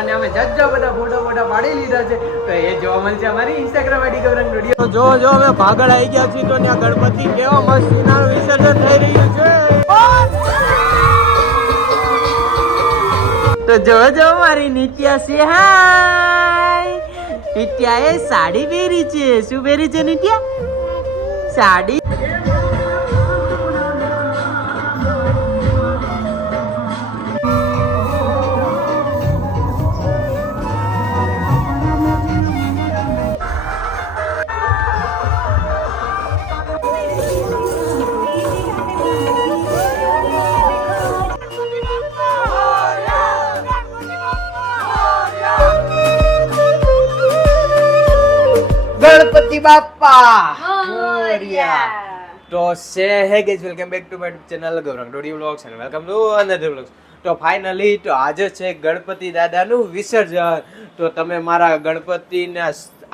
અને અમે જજો બધા ફોટા પાડી લીધા છે. તો એ જોવા મળશે અમારી ઇન્સ્ટાગ્રામ આઈડી ગૌરંગ વિડીયો. જો અમે ભાગળ આવી ગયા છીએ તો ત્યાં ગણપતિ કેવો મસ્તીના વિસર્જન થઈ રહ્યું છે. તો જો મારી નિત્યા છે. હાય નિત્યા એ સાડી પહેરી છે. શું પહેરી છે નિત્યા? સાડી. ગણપતિ બાપ્પા મોરયા. તો સે hey guys, welcome back to my channel Gaurang Dodi vlogs and welcome to another vlogs. તો ફાઇનલી તો આજે છે ગણપતિ દાદાનું વિસર્જન. તો તમે મારા ગણપતિના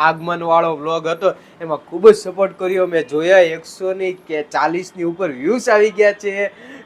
આગમન વાળો વ્લોગ હતો એમાં ખૂબ જ સપોર્ટ કર્યો. મેં જોયા 100 કે 40 ની ઉપર વ્યૂઝ આવી ગયા છે.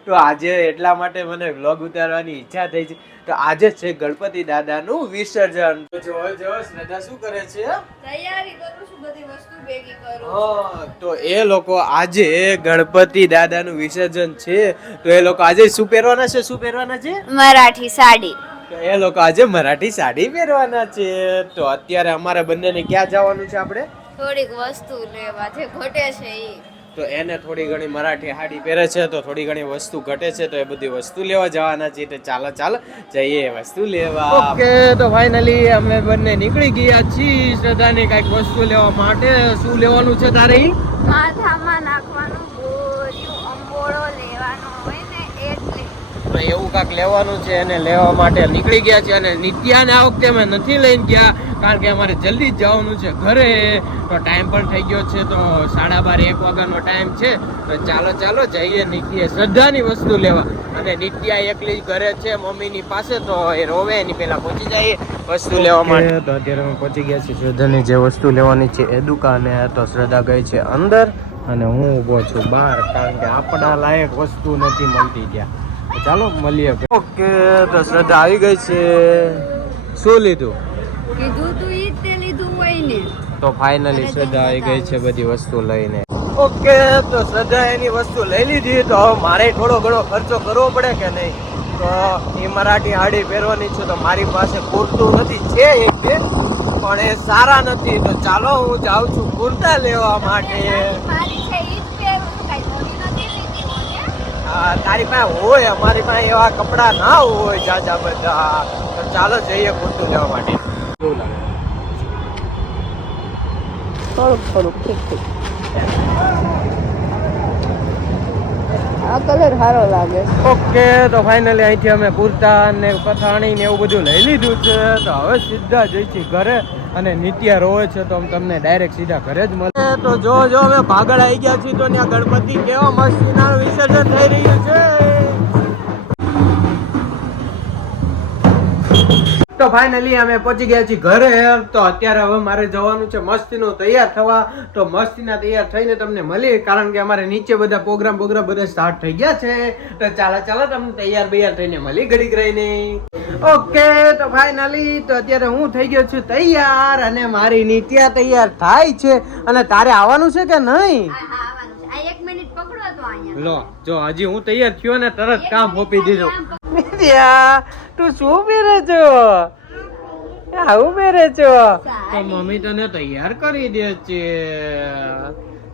તો આજે એટલા માટે મને વ્લોગ ઉતારવાની ઈચ્છા થઈ છે. તો આજે છે ગણપતિ દાદાનું વિસર્જન. તો જો શ્રદ્ધા શું કરે છે? તૈયારી કરું છું, બધી વસ્તુ ભેગી કરું. હા, તો એ લોકો આજે ગણપતિ દાદાનું વિસર્જન છે. તો એ લોકો આજે શું પહેરવાના છે? શું પહેરવાના છે? મરાઠી સાડી. તો એ લોકો આજે મરાઠી સાડી પહેરવાના છે. તો અત્યારે અમારે બંનેને ક્યાં જવાનું છે? આપણે થોડીક વસ્તુ લેવા જે ઘટે છે ઈ. તો એને થોડી ઘણી મરાઠી સાડી પહેરે છે તો થોડી ઘણી વસ્તુ ઘટે છે. તો એ બધી વસ્તુ લેવા જવાના છે. તો ચાલો જઈએ વસ્તુ લેવા. ઓકે, તો ફાઇનલી અમે બંને નીકળી ગયા છીએ શ્રદ્ધાની કઈક વસ્તુ લેવા માટે. શું લેવાનું છે તારે? માથામાં નાખવાનું બોરિયું અંબોળો લેવાનો હોય ને એટલે. તો એવું કાંક લેવાનું છે, એને લેવા માટે નીકળી ગયા છે. અને નિત્યાને આ વખતે અમે નથી લઈને ગયા કારણ કે અમારે જલ્દી જ જવાનું છે ઘરે. તો ટાઈમ પણ થઈ ગયો છે. તો 12:30 1 વાગ્યાનો ટાઈમ છે. તો ચાલો જઈએ નિત્યા શ્રદ્ધાની વસ્તુ લેવા. અને નિત્યા એકલી ઘરે છે મમ્મીની પાસે. તો એ રોવે એની પહેલા પહોંચી જઈએ વસ્તુ લેવા માટે. તો અત્યારે અમે પહોંચી ગયા છીએ શ્રદ્ધાની જે વસ્તુ લેવાની છે એ દુકાને. તો શ્રદ્ધા ગઈ છે અંદર અને હું ઊભો છું બહાર કારણ કે આપણા લાયક વસ્તુ નથી મળતી ત્યાં. ચાલો મળીએ. ઓકે, તો શ્રદ્ધા આવી ગઈ છે. શું લીધું? કીધું તું ઈ તે લીધું હોય ને. તો ફાઇનલી શ્રદ્ધા આવી ગઈ છે બધી વસ્તુ લઈને. ઓકે, તો શ્રદ્ધા એની વસ્તુ લઈ લીધી. તો મારે થોડો ઘણો ખર્ચો કરવો પડે કે નહીં? તો એ મરાઠી સાડી પહેરવાની છે. તો મારી પાસે પૂરતું નથી, છે એક બે પણ એ સારા નથી. તો ચાલો હું જાઉં છું કુર્તા લેવા માટે. મારી છે ઈ જ પહેરું છું, કાઈ નવી નથી લીધી હોય. તારી પાસે હોય, અમારી પાસે એવા કપડા ના હોય જાજા બધા. તો ચાલો જઈએ કુર્તું લેવા માટે. કેવું લાગે? થોડુંક ઠીક. આ કલર સારો લાગે. ઓકે, તો ફાઇનલી અહીંથી અમે કુર્તા ને પથાણી ને એવું બધું લઈ લીધું છે. તો હવે સીધા જઈશું ઘરે. અને નિત્યા રોવે છે તો તમને ડાયરેક્ટ સીધા ઘરે જ મળે. તો જો અમે ભાગળ આવી ગયા છીએ તો ત્યાં ગણપતિ કેવા મસ્તીના વિસર્જન થઈ રહ્યું છે. તો ફાઇનલી અમે પહોંચી ગયા છીએ ઘરે. તો અત્યારે હવે મારે જવાનું છે મસ્તીનું તૈયાર થવા. તો મસ્તીના તૈયાર થઈને તમને મળીએ કારણ કે અમારે નીચે બધા પ્રોગ્રામ બધા સ્ટાર્ટ થઈ ગયા છે. તો ચાલો તમને તૈયાર થઈને મળી ઘડીક રહીને. ઓકે, તો ફાઇનલી તો અત્યારે હું થઈ ગયો છું તૈયાર અને મારી નિત્યા તૈયાર થાય છે. અને તારે આવવાનું છે કે નહીં? આવવાનું છે. આ 1 મિનિટ પકડો તો અહીંયા. લો જો હજી હું તૈયાર થયો ને તરત કામ સોંપી દીધું. નિત્યા તું શું પહેરે છો? આવું પહેરે છો? તો મમ્મી તને તૈયાર કરી દે છે.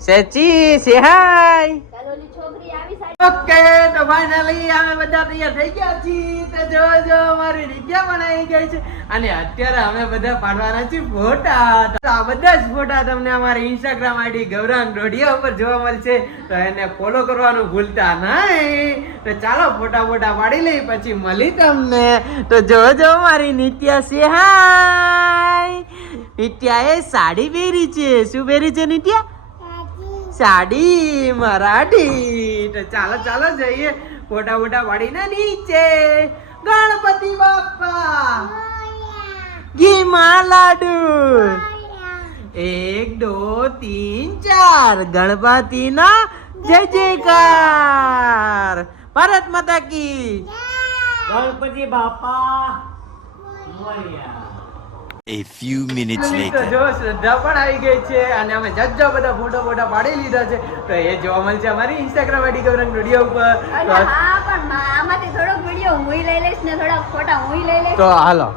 સેચી સે હાય. છોકરી આવી સાડી. ઓકે, તો ફાઇનલી અમે બધા તૈયાર થઈ ગયા છીએ. તો જો મારી નિત્યા પણ આવી ગઈ છે. અને અત્યારે અમે બધા પાડવાના છીએ ફોટા. તો આ બધા જ ફોટા તમને અમારી ઇન્સ્ટાગ્રામ આઈડી ગૌરંગ ડોડિયા ઉપર જોવા મળશે. તો એને ફોલો કરવાનું ભૂલતા નહીં. તો ચાલો ફોટા પાડી લઈ પછી મળી તમને. તો જો મારી નિત્યા છે. હાય નિત્યા એ સાડી પહેરી છે. શું પહેરી છે નિત્યા? સાડી મરાઠી. તો ચાલો જઈએ ફોટા પાડીને નીચે. ગણપતિ બાપ્પા ઘીમાં લાડુ 1 2 3 4 ગણપતિ ના જય જયકાર. ભારત માતા કી. ગણપતિ બાપા A few minutes તો later. જો શ્રદ્ધા પણ આવી ગઈ છે અને અમે જજ્જા બધા ફોટા પાડી લીધા છે તો એ જોવા મળશે અમારી ઇન્સ્ટાગ્રામ આઈડી ગૌરંગ વિડીયો ઉપર અને હા પણ આમાંથી થોડોક વિડીયો હુંય લઈ લઈશ ને થોડાક ફોટા હુંય લઈ લઈશ. તો હાલો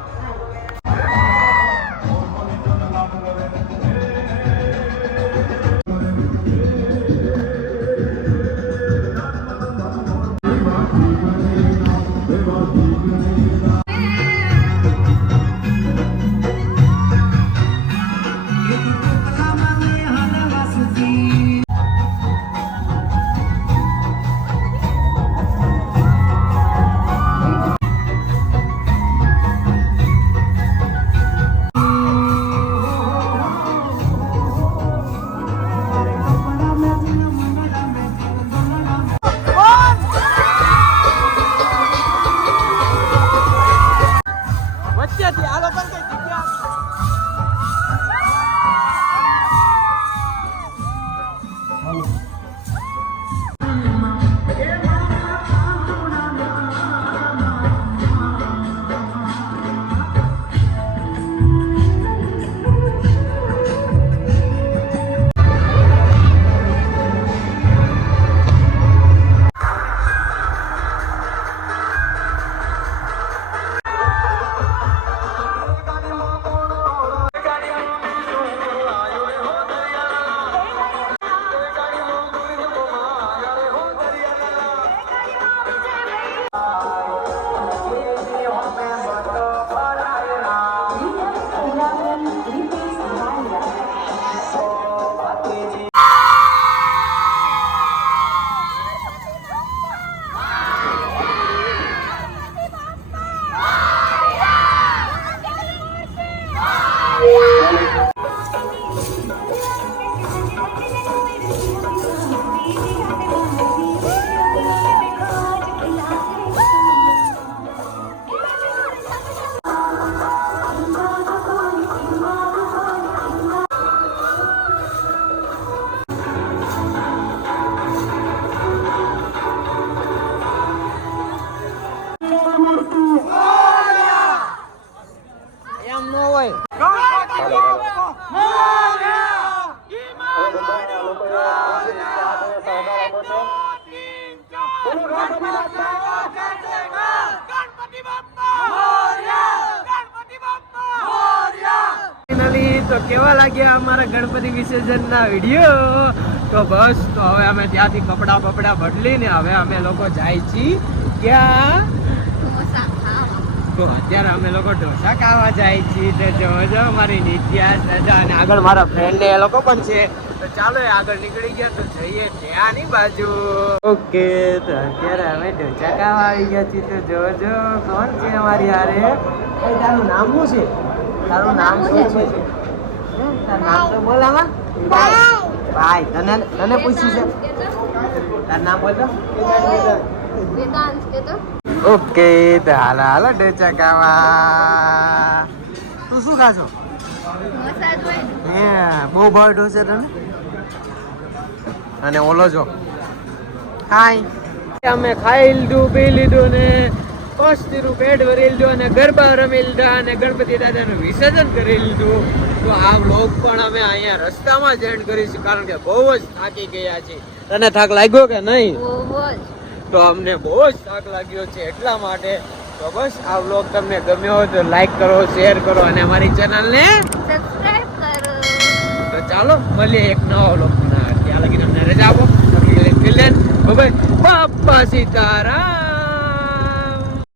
વચ્ચેથી હાલો પણ કઈ જગ્યા એમ ન હોય તો કેવા લાગ્યા અમારા ગણપતિ વિસર્જન ના વિડીયો તો બસ તો હવે અમે ત્યાંથી કપડા બદલીને હવે અમે લોકો જાય છીએ ક્યાં ઢોસા ખાવા. તો અત્યારે અમે લોકો ઢોસા ખાવા જાય છીએ તો જોજો અમારી નિત્યા સજા અને આગળ મારા ફ્રેન્ડ ને એ લોકો પણ છે તો ચાલો એ આગળ નીકળી ગયા તો જઈએ ત્યાંની બાજુ ઓકે તો અત્યારે અમે ઢોસા ખાવા આવી ગયા છીએ તો જોજો કોણ છે અમારી હારે એ તારું નામ શું છે તારું નામ શું છે તારું નામ તો બોલ આમાં ભાઈ તને પૂછ્યું છે તારું નામ બોલ તો વેદાંશ કે તો ઓકે તો હાલો ઢોસા ખાવા તું શું ખાશો ઢોસા જ હોય ને. બહુ ભાવ ઢોસે તને અને ઓલો જો હાય અમે ખાઈ લીધું પી લીધું ને કોસ્તીનું પેટ ભરી લીધું અને ગરબા રમી લીધા અને ગણપતિ દાદાનું વિસર્જન કરી લીધું તો આ વ્લોગ પણ અમે અહીંયા રસ્તામાં જ એન્ડ કરીશું કારણ કે બહુ જ થાકી ગયા છીએ તને થાક લાગ્યો કે નહીં બહુ જ. તો અમને બહુ જ થાક લાગ્યો છે એટલા માટે તો બસ આ વ્લોગ તમને ગમ્યો હોય તો લાઈક કરો શેર કરો અને અમારી ચેનલને સબસ્ક્રાઇબ કરો. તો ચાલો મળીએ એક નવા વ્લોગ ત્યાં લગીને અમને રજા આપો બાપા સીતારામ